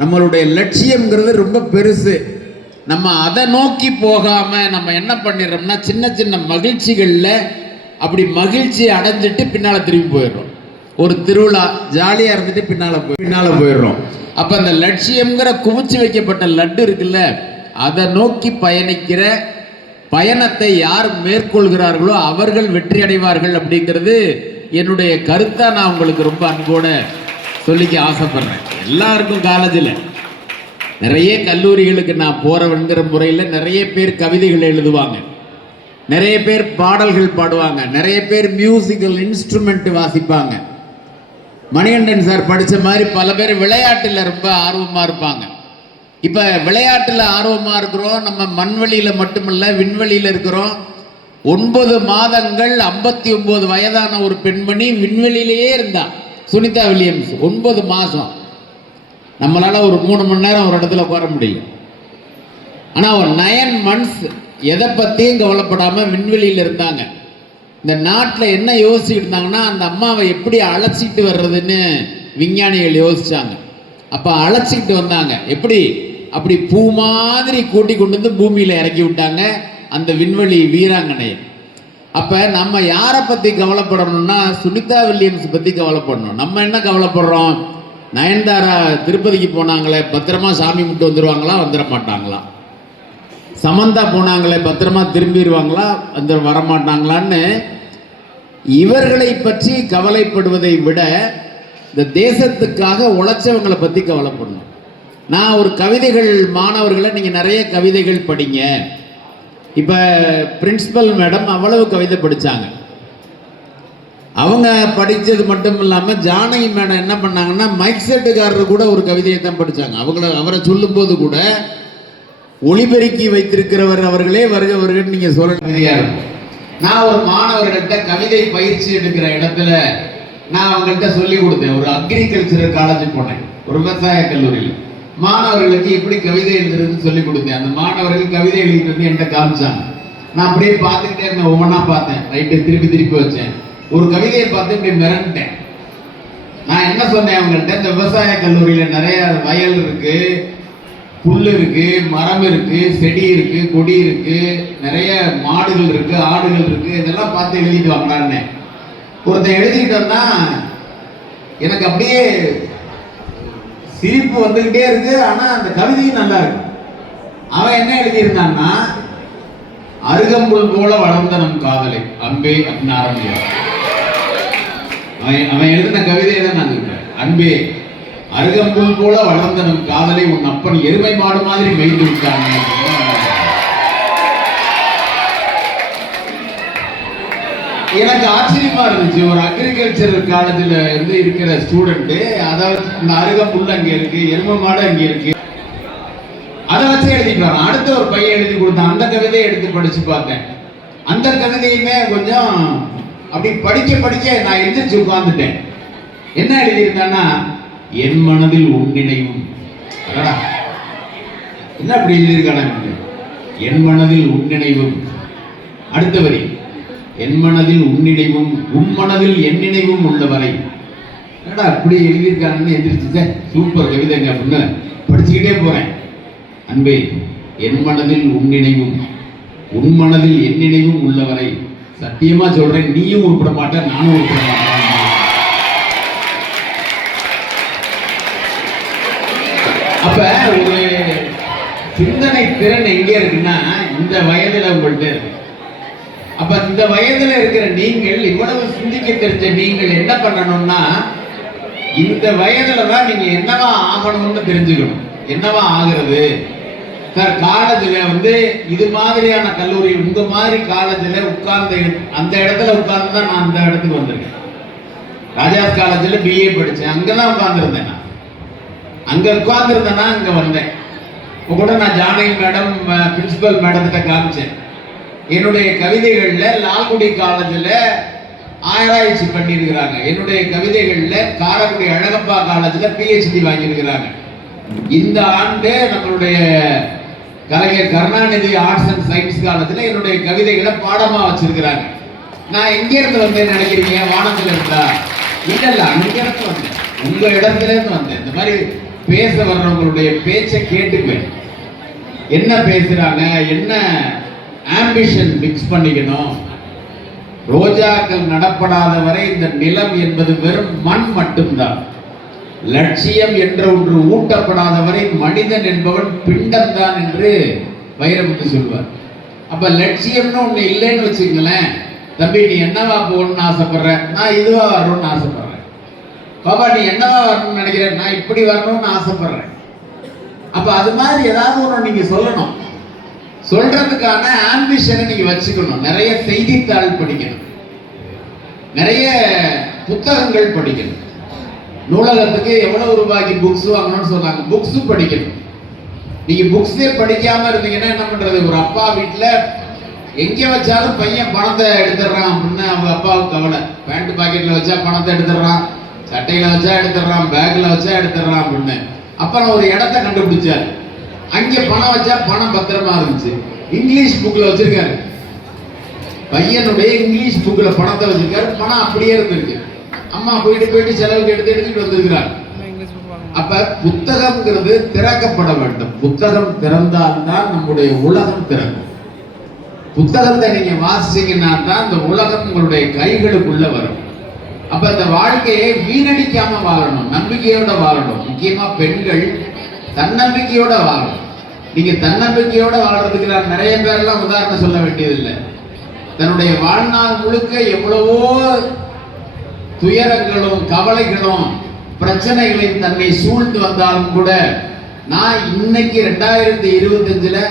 நம்மளுடைய லட்சியம்ங்கிறது ரொம்ப பெருசு. நம்ம அதை நோக்கி போகாம நம்ம என்ன பண்ணிடுறோம்னா, சின்ன சின்ன மகிழ்ச்சிகள்ல அப்படி மகிழ்ச்சி அடைஞ்சிட்டு பின்னால திரும்பி போயிடுறோம். ஒரு திருவிழா ஜாலியா இருந்துட்டு பின்னால போயிடுறோம். அப்ப அந்த லட்சியம்ங்கிற குவிச்சு வைக்கப்பட்ட லட்டு இருக்குல்ல, அதை நோக்கி பயணிக்கிற பயணத்தை யார் மேற்கொள்கிறார்களோ அவர்கள் வெற்றி அடைவார்கள் அப்படிங்கிறது என்னுடைய கருத்தா நான் உங்களுக்கு ரொம்ப அன்போட சொல்லிக்க ஆசைப்படுறேன். எல்லாருக்கும் காலேஜில் நிறைய கல்லூரிகளுக்கு நான் போறவங்கிற முறையில் நிறைய பேர் கவிதைகள் எழுதுவாங்க, நிறைய பேர் பாடல்கள் பாடுவாங்க, நிறைய பேர் மியூசிக்கல் இன்ஸ்ட்ருமெண்ட் வாசிப்பாங்க. மணிகண்டன் சார் படித்த மாதிரி பல பேர் விளையாட்டில் ரொம்ப ஆர்வமாக இருப்பாங்க. இப்போ விளையாட்டில் ஆர்வமாக இருக்கிறோம். நம்ம மண்வெளியில் மட்டுமல்ல விண்வெளியில் இருக்கிறோம். 9 மாதங்கள் 59 வயதான ஒரு பெண்மணி விண்வெளியிலேயே இருந்தா, சுனிதா வில்லியம்ஸ். 9 மாதம். நம்மளால ஒரு 3 மணி நேரம் ஒரு இடத்துல உட்கார முடியும். ஆனால் ஒரு 9 months எதை பற்றியும் கவலைப்படாமல் விண்வெளியில் இருந்தாங்க. இந்த நாட்டில் என்ன யோசிச்சுட்டு இருந்தாங்கன்னா, அந்த அம்மாவை எப்படி அழைச்சிட்டு வர்றதுன்னு விஞ்ஞானிகள் யோசிச்சாங்க. அப்போ அழைச்சிக்கிட்டு வந்தாங்க. எப்படி? அப்படி பூ மாதிரி கூட்டி கொண்டு வந்து பூமியில் இறக்கி விட்டாங்க அந்த விண்வெளி வீராங்கனையை. அப்போ நம்ம யாரை பற்றி கவலைப்படணும்னா, சுனிதா வில்லியம்ஸ் பற்றி கவலைப்படணும். நம்ம என்ன கவலைப்படுறோம்? நயன்தாரா திருப்பதிக்கு போனாங்களே, பத்திரமா சாமி கும்பிட்டு வந்துடுவாங்களா, வந்துட மாட்டாங்களா? சமந்தா போனாங்களே, பத்திரமா திரும்பிடுவாங்களா, வரமாட்டாங்களான்னு இவர்களை பற்றி கவலைப்படுவதை விட இந்த தேசத்துக்காக உழைச்சவங்களை பற்றி கவலைப்படணும். நான் ஒரு கவிதைகள் மாணவர்களை, நீங்கள் நிறைய கவிதைகள் படிங்க. இப்போ பிரின்சிபல் மேடம் அவ்வளவு கவிதை படித்தாங்க. அவங்க படித்தது மட்டும் இல்லாமல் ஜானகி மேடம் என்ன பண்ணாங்கன்னா, மைக் செட்டுக்காரர் கூட ஒரு கவிதையை தான் படித்தாங்க. அவரை சொல்லும்போது கூட ஒளிபெருக்கி வைத்திருக்கிறவர் அவர்களே வருக வருகன்னு நீங்கள் சொல்ல கவிதையாக இருக்கும். நான் ஒரு மாணவர்கள்ட்ட கவிதை பயிற்சி எடுக்கிற இடத்துல நான் அவங்கள்ட்ட சொல்லி கொடுத்தேன். ஒரு அக்ரிகல்ச்சரல் காலேஜ் போனேன், ஒரு விவசாய கல்லூரியில். மாணவர்களுக்கு எப்படி கவிதை எழுதுறதுன்னு சொல்லி கொடுத்தேன். அந்த மாணவர்கள் கவிதை எழுதிட்டு வந்து என்கிட்ட காமிச்சாங்க. நான் அப்படியே பார்த்துக்கிட்டே இருந்தேன், ஒவ்வொன்றா பார்த்தேன், ரைட்டு திருப்பி வச்சேன். ஒரு கவிதையை பார்த்து இப்படி மிரண்டேன். நான் என்ன சொன்னேன் அவங்கள்ட்ட, இந்த விவசாய கல்லூரியில் நிறைய வயல் இருக்கு, புல் இருக்கு, மரம் இருக்கு, செடி இருக்கு, கொடி இருக்கு, நிறைய மாடுகள் இருக்கு, ஆடுகள் இருக்கு, இதெல்லாம் பார்த்து எழுதிட்டு வாங்கலான்னு ஒருத்தன் எழுதிக்கிட்டோம்னா எனக்கு அப்படியே சிரிப்பு வந்துகிட்டே இருக்கு. ஆனா அந்த கவிதையும் நல்லா இருக்கு. அவன் என்ன எழுதியிருந்தான்னா, அருகம்புல் போல வளர்ந்த நம் காதலை அன்பே அப்படின்னு ஆரம்பிக்கிறான். அவன் எழுதின கவிதையை தான் நான் சொல்றேன். அன்பே, அருகம்புல் போல வளர்ந்த நம் காதலை உன் அப்பன் எருமை மாடு மாதிரி மெய்து விட்டாங்க. எனக்கு ஆச்சரியமா இருந்துச்சு. ஒரு அக்ரிகல்ச்சரல் காலேஜில் இருந்து இருக்கிற ஸ்டூடெண்ட், அதாவது இந்த அருகம்புல் அங்கே இருக்கு, எருமை மாடு அங்கே இருக்கு, அதை வச்சு எழுதிட்டாங்க. அடுத்த ஒரு பையன் எழுதி கொடுத்தான். அந்த கவிதையை எடுத்து படிச்சு பார்த்தேன். அந்த கவிதையுமே கொஞ்சம் அப்படி படிக்க நான் எழுந்திரிச்சு உட்கார்ந்துட்டேன். என்ன எழுதியிருந்தான்னா, என் மனதில் உன் நினைவும். என்ன அப்படி எழுதியிருக்காங்க? என் மனதில் உன் நினைவும். அடுத்த வரி, என் மனதில் உன் நினைவும் உன் மனதில் என் நினைவும் உள்ளவரை. என்னடா அப்படி எழுதியிருக்காங்கன்னு எந்திரிச்சு, சூப்பர் கவிதைங்க அப்படின்னு படிச்சுக்கிட்டே போறேன். அன்பே, என் மனதில் உன் நினைவும் உன் மனதில் என் நினைவும் உள்ளவரை சத்தியமா சொல்றேன், நீயும் உருப்பட மாட்டேன், நானும் உருப்பட மாட்டேன். அப்ப ஒரு சிந்தனை திறன் எங்க இருக்குன்னா, இந்த வயதுல உங்கள்கிட்ட இருக்கு. அப்ப இந்த வயதுல இருக்கிற நீங்கள், இவ்வளவு சிந்திக்க தெரிஞ்ச நீங்கள் என்ன பண்ணணும்னா, இந்த வயதுல தான் நீங்க என்னவா ஆகணும்னு தெரிஞ்சுக்கணும். என்னவா ஆகிறது சார்? காலேஜில் இது மாதிரியான கல்லூரி, உங்க மாதிரி காலேஜில் உட்கார்ந்து அந்த இடத்துல உட்கார்ந்து தான் நான் அந்த இடத்துக்கு வந்திருக்கேன். ராஜாஸ் காலேஜில் பிஏ படித்தேன், அங்கதான் உட்கார்ந்துருந்தேன் நான். அங்க உட்கார்ந்துருந்தேன்னா அங்க வந்தேன். இப்போ கூட நான் ஜானகி மேடம் பிரின்சிபல் மேடத்திட்ட காமிச்சேன். என்னுடைய கவிதைகள்ல லால்குடி காலேஜில் ஆராய்ச்சி பண்ணியிருக்கிறாங்க. என்னுடைய கவிதைகள்ல காரைக்குடி அழகப்பா காலேஜில் PhD வாங்கியிருக்கிறாங்க. இந்த ஆண்டு நம்மளுடைய கலைஞர் கருணாநிதி ஆர்ட்ஸ் அண்ட் சயின்ஸ் காலேஜில் என்னுடைய கவிதைகளை பாடமா வச்சிருக்கிறாங்க. நான் எங்க இருந்து வந்தேன்னு நினைக்கிறீங்க? வானத்துல இருந்தா? இல்ல, அங்க இருந்து வந்தேன், உங்க இடத்துல இருந்து வந்தேன். இந்த மாதிரி பேச வர்றவங்களுடைய பேச்சை கேட்டுக்குவேன். என்ன பேசுறாங்க, என்ன ஆம்பிஷன் மிக்ஸ் பண்ணிக்கணும். ரோஜாக்கள் நடப்படாத வரை இந்த நிலம் என்பது வெறும் மண் மட்டும்தான். லட்சியம் என்ற ஒன்று ஊட்டப்படாத வரை மனிதன் என்பவன் பிண்டம் தான் என்று வைரமுத்து சொல்வார். அப்ப லட்சியம்னு ஒண்ணு இல்லைன்னு வச்சுங்களேன், தம்பி நீ என்னவா போகணும்னு ஆசைப்படுற? நான் இதுவா வரணும்னு ஆசைப்படுறேன். பாபா நீ என்னவா வரணும்னு நினைக்கிறேன்? நான் இப்படி வரணும்னு ஆசைப்படுறேன். அப்ப அது மாதிரி ஏதாவது ஒன்று நீங்க சொல்லணும். சொல்றதுக்கான ஆம்பிஷனை நீங்க வச்சுக்கணும். நிறைய செய்தித்தாள் படிக்கணும், நிறைய புத்தகங்கள் படிக்கணும். நூலகத்துக்கு எவ்வளவு ரூபாய்க்கு புக்ஸ் வாங்கணும்னு சொன்னாங்க, புக்ஸ் படிக்கணும். நீங்க புக்ஸே படிக்காம இருந்தீங்கன்னா என்ன பண்றது? ஒரு அப்பா வீட்டுல எங்க வச்சாலும் பையன் பணத்தை எடுத்துடுறான் அப்படின்னு அவங்க அப்பாவுக்கு கவலை. பேண்ட் பாக்கெட்ல வச்சா பணத்தை எடுத்துடுறான், சட்டையில வச்சா எடுத்துடுறான், பேக்ல வச்சா எடுத்துடுறான் அப்படின்னு. அப்புறம் ஒரு இடத்த கண்டுபிடிச்சாரு. அங்க பணம் வச்சா பணம் பத்திரமா இருந்துச்சு. இங்கிலீஷ் புக்ல வச்சிருக்காரு, பையனுடைய இங்கிலீஷ் புக்ல பணத்தை வச்சிருக்காரு. பணம் அப்படியே இருந்திருக்கு. அம்மா போயிட்டு செலவுக்கு எடுத்துட்டு வந்திருக்கிறார். அப்ப புத்தகம்ங்கிறது திறக்கப்பட வேண்டும். புத்தகம் திறந்தால்தான் நம்முடைய உலகம் திறக்கும். புத்தகத்தை நீங்க வாசிச்சீங்கன்னா தான் இந்த உலகம் உங்களுடைய கைகளுக்குள்ள வரும். அப்ப இந்த வாழ்க்கையை வீணடிக்காம வாழணும், நம்பிக்கையோட வாழணும். முக்கியமா பெண்கள் தன்னம்பிக்கையோட வாழணும். நீங்க தன்னம்பிக்கையோட வாழ்றதுக்கு நான் நிறைய பேரெல்லாம் உதாரணம் சொல்ல வேண்டியதில்லை. தன்னுடைய வாழ்நாள் முழுக்க எவ்வளவோ துயரங்களும் கவலைகளும் பிரச்சனைகளையும் தன்னை சூழ்ந்து வந்தாலும் கூட நான் இன்னைக்கு 2025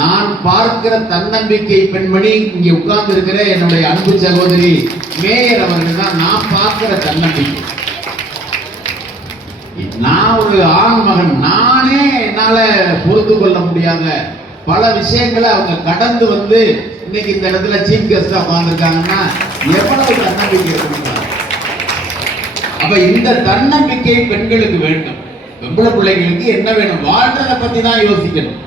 நான் பார்க்கிற தன்னம்பிக்கை பெண்மணி இங்க உட்கார்ந்து இருக்கிற என்னுடைய அன்பு சகோதரி மேயர் அவர்கள் தான் நான் பார்க்கிற தன்னம்பிக்கை. நான் ஒரு ஆண் மகன், நானே என்னால பொறுத்து கொள்ள முடியாத பல விஷயங்களை அவங்க கடந்து வந்து இன்னைக்கு இந்த இடத்துல சீஃப் கெஸ்டா உட்கார்ந்துருக்காங்கன்னா எவ்வளவு தன்னம்பிக்கை கொடுத்தாங்க. அப்ப இந்த தன்னம்பிக்கை பெண்களுக்கு வேண்டும். பொம்பளை பிள்ளைகளுக்கு என்ன வேணும்? வாழ்றதை பத்தி தான் யோசிக்கணும்.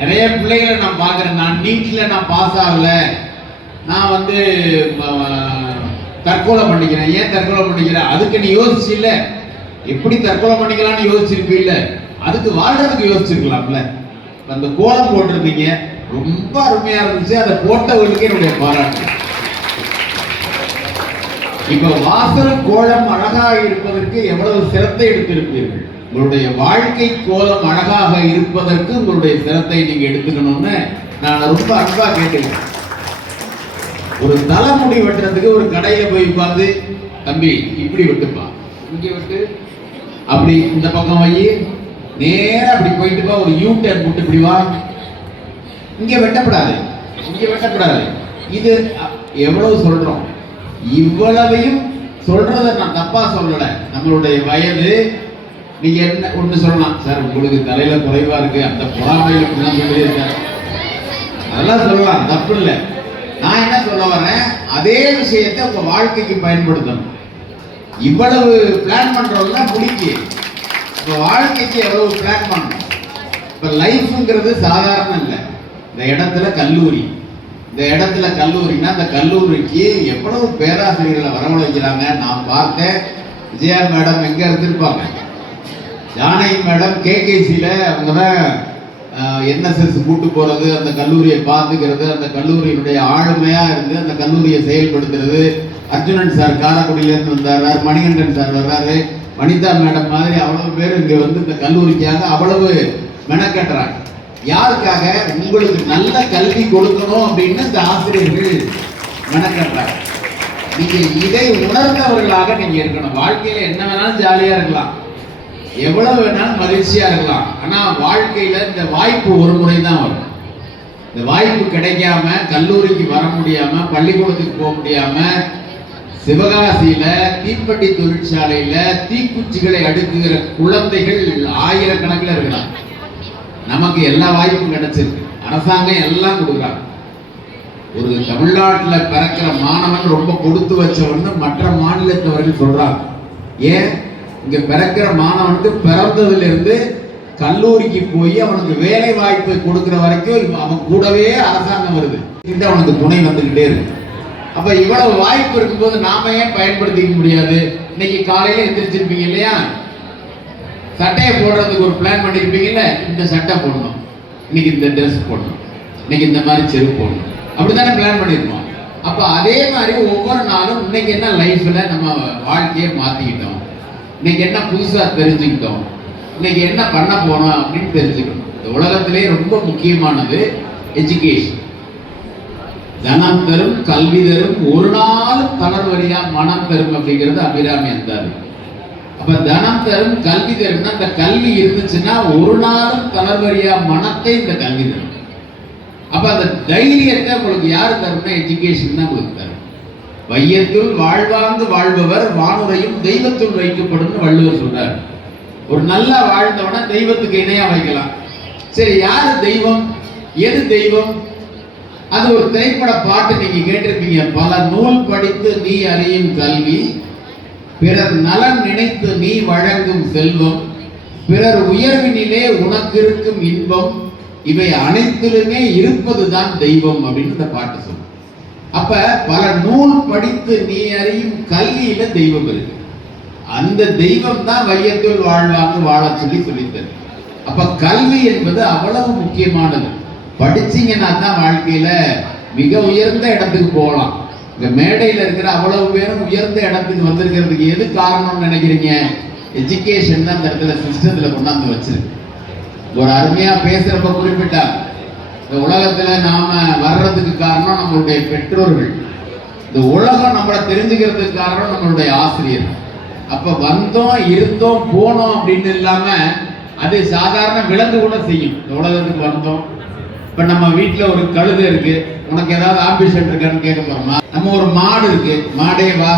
நிறைய பிள்ளைகளை நான் பார்க்கிறேன். நான் நீட்ல நான் பாஸ் ஆகல, நான் வந்து தற்கொலை பண்ணிக்கிறேன். ஏன் தற்கொலை பண்ணிக்கிறேன்? அதுக்கு நீ யோசிச்சு இல்ல, எப்படி தற்கொலை பண்ணிக்கலாம்னு யோசிச்சிருப்பீல்ல, அதுக்கு வாழ்றதுக்கு யோசிச்சிருக்கலாம்ல. அந்த கோலம் போட்டிருந்தீங்க, ரொம்ப அருமையா இருந்துச்சு. அதை போட்டவர்களுக்கு என்னுடைய பாராட்டு. இப்ப வாசல் கோலம் அழகாக இருப்பதற்கு எவ்வளவு சிரத்தை எடுத்திருப்பீர்கள். உங்களுடைய வாழ்க்கை கோலம் அழகாக இருப்பதற்கு உங்களுடைய சிரத்தை நீங்க எடுத்துக்கணும்னு நான் ரொம்ப அன்பா கேட்டுக்கிறேன். ஒரு தலைமுடி வெட்டுறதுக்கு ஒரு கடையில போய் உட்கார்ந்து, தம்பி இப்படி வெட்டுப்பா, இங்க வெட்டு, அப்படி இந்த பக்கம் வை, நேரா அப்படி போயிட்டு பா, ஒரு யூ டர்ன் போட்டு இப்படி வா, இங்க வெட்டப்படாது, இங்க வெட்டப்படாது. இது எவ்வளவு சொல்றோம். இவ்வளவையும் சொல்றதை நான் தப்பா சொல்லல. நம்மளுடைய வயது, நீங்க என்ன ஒண்ணு சொல்லலாம், சார் உங்களுக்கு தலையில குறைவா இருக்கு, அந்த பொறாமையில சொல்லுங்க சார், அதெல்லாம் சொல்லலாம், தப்பு இல்லை. நான் என்ன சொல்ல வரேன், அதே விஷயத்தை உங்க வாழ்க்கைக்கு பயன்படுத்தணும். இவ்வளவு பிளான் பண்றோம்னா முடிக்கு, இப்ப வாழ்க்கைக்கு எவ்வளவு பிளான் பண்ணணும். இப்ப லைஃப்ங்கிறது சாதாரணம் இல்லை. இந்த இடத்துல கல்லூரி, இந்த இடத்துல கல்லூரினா அந்த கல்லூரிக்கு எவ்வளவு பேராசிரியர்களை வரவழைக்கிறாங்க. நான் பார்த்தேன், விஜயா மேடம் எங்க இருந்திருப்பாங்க, ஜானகி மேடம் KKCல அவங்க தான் NSS கூட்டு போறது, அந்த கல்லூரியை பார்த்துக்கிறது, அந்த கல்லூரியினுடைய ஆளுமையா இருந்து அந்த கல்லூரியை செயல்படுத்துறது. அர்ஜுனன் சார் காரைக்குடியிலேருந்து வந்தார், மணிகண்டன் சார் வர்றாரு, வனிதா மேடம் மாதிரி அவ்வளவு பேர் இங்க வந்து இந்த கல்லூரிக்காக அவ்வளவு மெனக்கட்டுறாங்க. யாருக்காக? உங்களுக்கு நல்ல கல்வி கொடுக்கணும் அப்படின்னு இந்த ஆசிரியர்கள் மெனக்கட்டுறாங்க. நீங்க இதை உணர்ந்தவர்களாக நீங்க இருக்கணும். வாழ்க்கையில என்ன வேணாலும் ஜாலியா இருக்கலாம், எவ்வளவு வேணாலும் மகிழ்ச்சியா இருக்கலாம். ஆனா வாழ்க்கையில இந்த வாய்ப்பு ஒரு முறை தான் வரும். இந்த வாய்ப்பு கிடைக்காம, கல்லூரிக்கு வர முடியாம, பள்ளிக்கூடத்துக்கு போக முடியாம, சிவகாசியில தீப்பெட்டி தொழிற்சாலையில தீக்குச்சிகளை அடுக்குகிற குழந்தைகள் ஆயிரக்கணக்கில் இருக்கிறாங்க. நமக்கு எல்லா வாய்ப்பும் கிடைச்சிருக்கு, அரசாங்கம் எல்லாம் கொடுக்குறாங்க. ஒரு தமிழ்நாட்டில் பிறக்கிற மாணவன் ரொம்ப கொடுத்து வச்சவன்னு மற்ற மாநிலத்தவர்கள் சொல்றாங்க. ஏன்? இங்க பிறக்கிற மாணவனுக்கு பிறந்ததுல இருந்து கல்லூரிக்கு போய் அவனுக்கு வேலை வாய்ப்பை கொடுக்கிற வரைக்கும் அவன் கூடவே அரசாங்கம் வருது, இந்த அவனுக்கு துணை வந்துகிட்டே இருக்கு. அப்ப இவ்வளவு வாய்ப்பு இருக்கும்போது நாம ஏன் பயன்படுத்திக்க முடியாது? இன்னைக்கு காலையில எந்திரிச்சிருப்பீங்க இல்லையா, சட்டையை போடுறதுக்கு ஒரு பிளான் பண்ணிருப்பீங்கல்ல, இந்த சட்டை போடணும், இன்னைக்கு இந்த ட்ரெஸ் போடணும், இன்னைக்கு இந்த மாதிரி செருப்பு போடணும், அப்படித்தானே பிளான் பண்ணிருப்போம். அப்ப அதே மாதிரி ஒவ்வொரு நாளும் இன்னைக்கு என்ன லைஃப்ல நம்ம வாழ்க்கையை மாத்திக்கிட்டோம், இன்னைக்கு என்ன புதுசா தெரிஞ்சுக்கிட்டோம், இன்னைக்கு என்ன பண்ண போறோம் அப்படின்னு தெரிஞ்சுக்கணும். இந்த உலகத்திலே ரொம்ப முக்கியமானது எஜுகேஷன். தனம் தரும், கல்வி தரும், ஒரு நாளும் தளர்வரியா மனம் தரும் அப்படிங்கிறது அபிராமி இருந்தாரு. அப்ப தனம் தரும், கல்வி தரும்னா இந்த கல்வி இருந்துச்சுன்னா ஒரு நாளும் தளர்வரியா மனத்தை இந்த கல்வி தரும். அப்ப அந்த தைரியத்தை உங்களுக்கு யாரு தரும்னா எஜுகேஷன் தான் உங்களுக்கு தரும். வையத்துள் வாழ்வாங்கு வாழ்பவர் வானுரையும் தெய்வத்துள் வைக்கப்படும் வள்ளுவர் சொல்றாரு. ஒரு நல்லா வாழ்ந்தவன தெய்வத்துக்கு இணையா வைக்கலாம். சரி, யாரு தெய்வம், எது தெய்வம்? அது ஒரு திரைப்பட பாட்டு நீங்க கேட்டிருப்பீங்க. பல நூல் படித்து நீ அறியும் கல்வி, பிறர் நலன் நினைத்து நீ வழங்கும் செல்வம், பிறர் உயர்வினிலே உனக்கு இருக்கும் இன்பம், இவை அனைத்திலுமே இருப்பதுதான் தெய்வம் அப்படின்னு இந்த பாட்டு சொல்லும். அப்ப பல நூல் படித்து நீ அறியும் கல்வியில தெய்வம் இருக்கு. அந்த தெய்வம் தான் வையத்துள் வாழ்வாங்க வாழ சொல்லித்தரு. அப்ப கல்வி என்பது அவ்வளவு முக்கியமானது. படிச்சீங்கன்னா தான் வாழ்க்கையில மிக உயர்ந்த இடத்துக்கு போகலாம். இந்த மேடையில இருக்கிற அவ்வளவு பேரும் உயர்ந்த இடத்துக்கு வந்திருக்கிறதுக்கு எது காரணம்னு நினைக்கிறீங்க? எஜுகேஷன் தான் அந்த இடத்துல சிஸ்டத்துல கொண்டாந்து வச்சிருக்கு. ஒரு அருமையா பேசுறப்ப குறிப்பிட்டா, இந்த உலகத்துல நாம வர்றதுக்கு காரணம் நம்மளுடைய பெற்றோர்கள், இந்த உலகம் நம்மளை தெரிஞ்சுக்கிறதுக்கு காரணம் நம்மளுடைய ஆசிரியர். அப்ப வந்தோம், இருந்தோம், போனோம் அப்படின்னு இல்லாம அது சாதாரண விலங்கு கூட செய்யும். இந்த உலகத்துக்கு வந்தோம். இப்ப நம்ம வீட்டுல ஒரு கழுதை இருக்கு, உனக்கு ஏதாவது ஆம்பிஷன் இருக்கான்னு கேட்க போறோமா? நம்ம ஒரு மாடு இருக்கு, மாடே வா,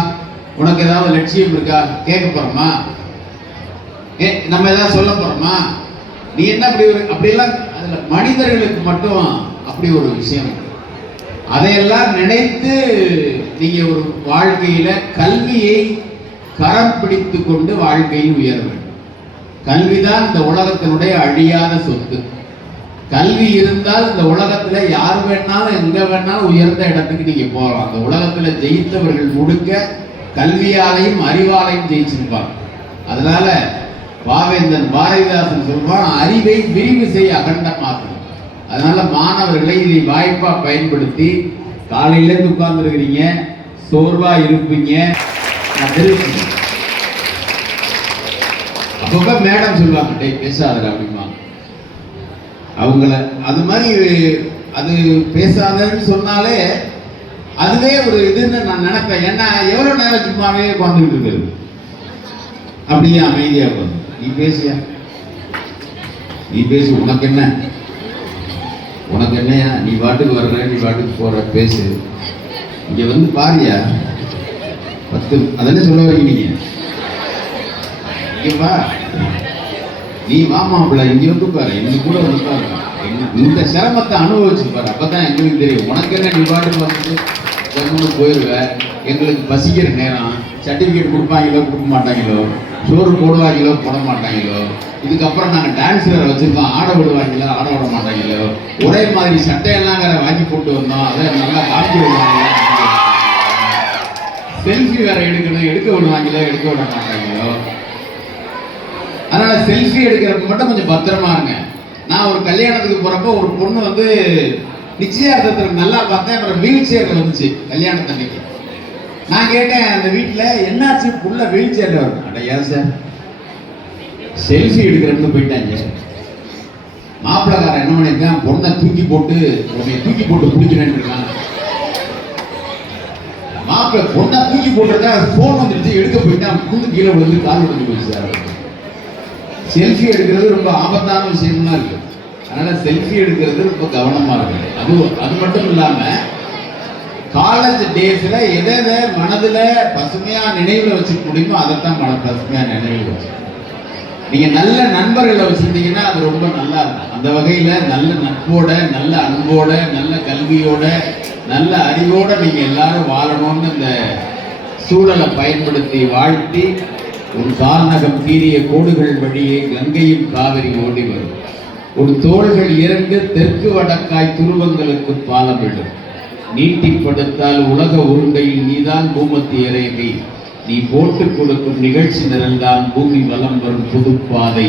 உனக்கு ஏதாவது லட்சியம் இருக்கா கேட்க போறோமா? நம்ம ஏதாவது சொல்ல போறோமா? நீ என்ன அப்படியெல்லாம் அதுல மனிதர்களுக்கு மட்டும் அப்படி ஒரு விஷயம். அதையெல்லாம் நினைத்து நீங்க ஒரு வாழ்க்கையில கல்வியை கரம் பிடித்து கொண்டு வாழ்க்கையில் உயர வேண்டும். கல்விதான் இந்த உலகத்தினுடைய அழியாத சொத்து. கல்வி இருந்தால் இந்த உலகத்துல யார் வேணாலும் எங்க வேணாலும் உயர்ந்த இடத்துக்கு நீங்க போகலாம். அந்த உலகத்துல ஜெயித்தவர்கள் முழுக்க கல்வியாலையும் அறிவாலையும் ஜெயிச்சிருப்பாங்க. அதனால பாவேந்தன் பாரதிதாசன் சொல்வான், அறிவை விரிவு செய்ய அகண்டமாக்கும். அதனால மாணவர்களை இதை வாய்ப்பா பயன்படுத்தி, காலையில இருந்து உட்கார்ந்து இருக்கிறீங்க, சோர்வா இருப்பீங்க, அப்பப்ப மேடம் சொல்லுவாங்க, டேய் பேசாதடா அப்படிமா. அவங்கள அது மாதிரி அது பேசாதன்னு சொன்னாலே அதுவே ஒரு இதுன்னு நான் நினைப்பேன். ஏன்னா எவ்வளவு நேரம் சும்மாவே உட்காந்துக்கிட்டு இருக்கிறது, அப்படியே அமைதியா உட்காந்து நீ பேசியா, நீ பேசு, உனக்கு என்ன, உனக்கு என்னையா, நீ பாட்டுக்கு வர்ற, நீ பாட்டுக்கு போற, பேசு, இங்க வந்து பாரியா 10 அதெல்லாம் சொல்ல வரீங்க. நீங்க இங்க வா, நீ வாமாப்பிள்ள இங்க வந்து பாரு, எங்க கூட வந்து பாரு, இந்த சிரமத்தை அனுபவிச்சு பாரு, அப்பதான் எங்களுக்கு தெரியும். உனக்கு என்ன, நீ பாட்டுக்கு வந்து போயிருவ, எங்களுக்கு பசிக்கிற நேரம் சர்டிபிகேட் கொடுப்பாங்களோ கொடுக்க மாட்டாங்களோ, சோறு போடுவாங்களோ போட மாட்டாங்களோ, இதுக்கப்புறம் நாங்கள் டான்ஸ் வேற வச்சிருக்கோம், ஆட விடுவாங்களோ ஆட விட மாட்டாங்களோ, ஒரே மாதிரி சட்டையெல்லாம் வேற வாங்கி போட்டு வந்தோம், அதை நல்லா காப்பி விடுவாங்களோ, செல்ஃபி வேற எடுக்கணும், எடுக்க விடுவாங்களோ எடுக்க விட மாட்டாங்களோ. அதனால செல்ஃபி எடுக்கிறப்ப மட்டும் கொஞ்சம் பத்திரமா இருங்க. நான் ஒரு கல்யாணத்துக்கு போறப்போ ஒரு பொண்ணு வந்து நிச்சயார்த்தத்துக்கு நல்லா பார்த்தேன், அப்புறம் வீல் சேர்ல வந்துச்சு கல்யாணத்தன்னைக்கு. நான் கேட்டேன் அந்த வீட்டுல, என்னாச்சு புள்ள வீல் சேர்ல வரும்? அடையா சார், செல்ஃபி எடுக்கிறேன்னு போயிட்டாங்க. மாப்பிள்ளக்காரன் என்ன பண்ணிருக்கான், பொண்ணை தூக்கி போட்டு பிடிக்கிறேன்னு இருக்கான். மாப்பிள்ள பொண்ணை தூக்கி போட்டுருக்கா, போன் வந்துருச்சு, எடுக்க போயிட்டான், புண்ணு கீழே விழுந்து கால் விழுந்து போச்சு சார். செல்ஃபி எடுக்கிறது ரொம்ப ஆபத்தான விஷயம்லாம் இருக்கு. அதனால செல்ஃபி எடுக்கிறது ரொம்ப கவனமா இருக்கு. அது மட்டும் இல்லாம காலேஜ் டேஸ்ல எதை எதை மனதுல பசுமையா நினைவுல வச்சுக்க முடியுமோ அதைத்தான் பசுமையா நினைவுல வச்சு. நீங்க நல்ல நண்பர்களை வச்சிருந்தீங்கன்னா அது ரொம்ப நல்லா இருக்கும். அந்த வகையில நல்ல நட்போட, நல்ல அன்போட, நல்ல கல்வியோட, நல்ல அறிவோட நீங்க எல்லாரும் வாழணும்னு இந்த சூழலை பயன்படுத்தி வாழ்த்தி, உன் கால்நகம் கீறிய கோடுகள் வழியே கங்கையும் காவிரி ஓடி வரும். உன் தோள்கள் இறங்கு தெற்கு வடக்காய் துருவங்களுக்கு பாலமிடும். நீட்டிப்படுத்தால் உலக உருண்டையில் நீதான் பூமத்திய ரேகை. நீ போட்டு கொடுக்கும் நிகழ்ச்சி நிரல்தான் பூமி வலம் வரும் புதுப்பாதை.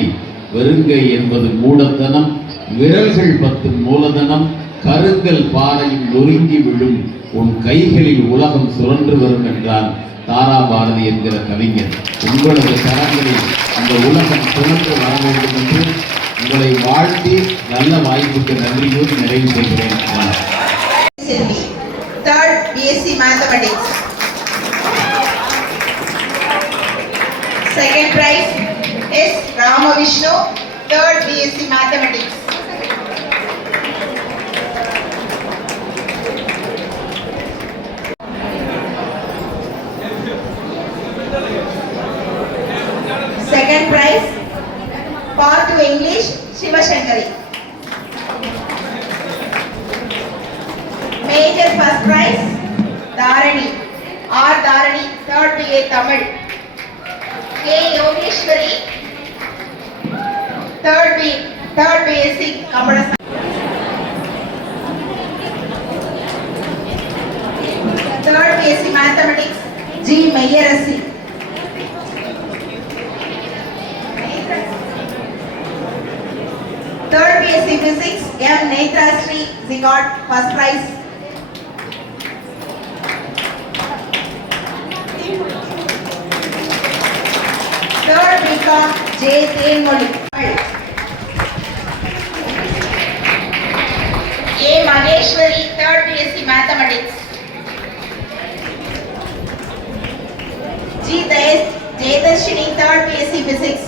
வெறுங்கை என்பது மூடத்தனம், விரல்கள் 10 மூலதனம். கருங்கல் பாறையும் நொறுங்கி விழும், உன் கைகளில் உலகம் சுழன்று வரும் என்றான் தாரா பாரதி என்கிற கவிஞர். உங்களது கரங்களில் அந்த உலகம் சுழன்று வர வேண்டும் என்று உங்களை வாழ்த்தி நல்ல வாய்ப்புக்கு நன்றியோடு நிறைவு செய்கிறேன். Third BSc Mathematics. Second prize is Ramavishnu, third BSc Mathematics. Second prize, Part 2 English, Shivashankari. Major first prize, Dharani, R. Dharani, third BA Tamil. K. Yogeshwari, third BSc Computer Science. Third BSc Mathematics, G. Mayarasi. Third BSc Physics, M. Netrasri, she got first prize. Third BCom, J. Thenmoli. A. Maheshwari, third BSc Mathematics. G. Jayadashini, third BSc Physics.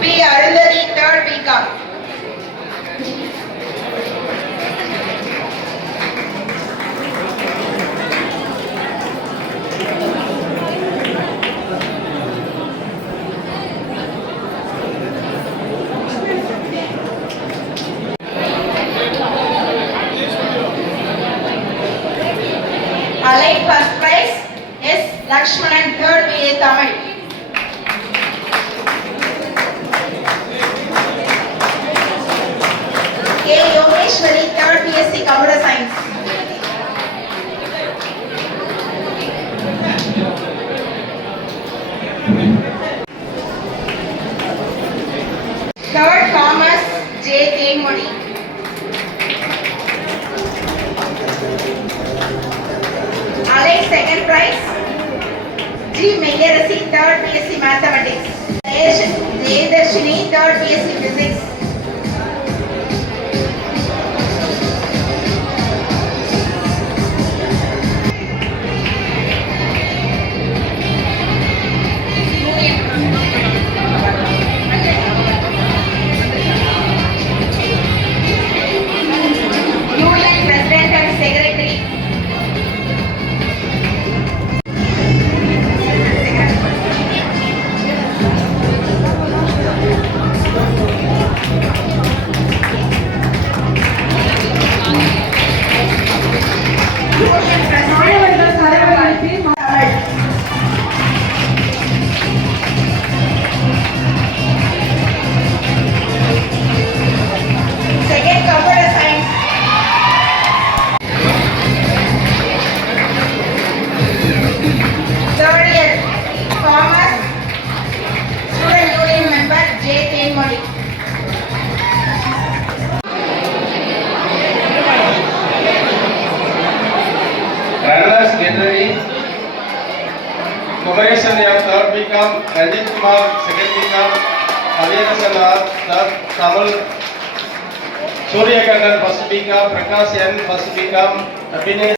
P. Arundhati, third BCom. Allied first prize is Lakshmanan, third BA Tamil. K. Yogeshwari, third BSc Computer Science. Third Commerce, J. Thenmoli. Allied second prize, G. Mayarasi, third BSc Mathematics. Jayadashini, third BSc Physics. Union President and Secretary. மாணவர்கள் கரவொலித்து Second Computer Science. Third year Commerce, Student Union Member J. Thenmoli. Ranras Gendari, Kumaresan Yam, third BCom, Ranjit Kumar, second BCom, Avinasan R, third Tamil, Surya Kandan, first BCom, Prakash N, first BCom, Abhinay.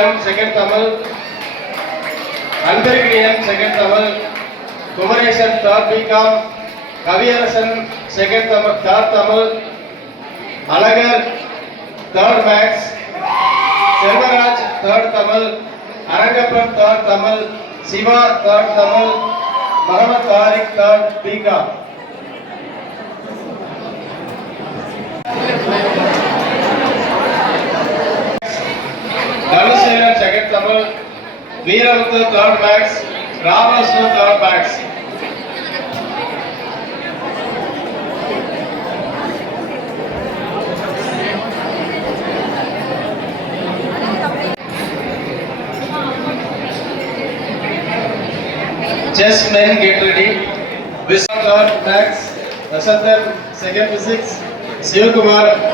Sriram, second Tamil. Anbirgriyan, second Tamil. Kumaresan, third BCom. Kaviyarasan, second Tamil, third Tamil. Alagar, third Max. Selvaraj, third Tamil. Arangapram, third Tamil. Siva, third Tamil. Muhammad Tariq, third BCom. Dhanuselan, second Tamil. Veeramuthu, third Max. Ramasu, third Max. Chess men get ready. Vishnu, third Max. Vasantan, second Physics. Shivakumar,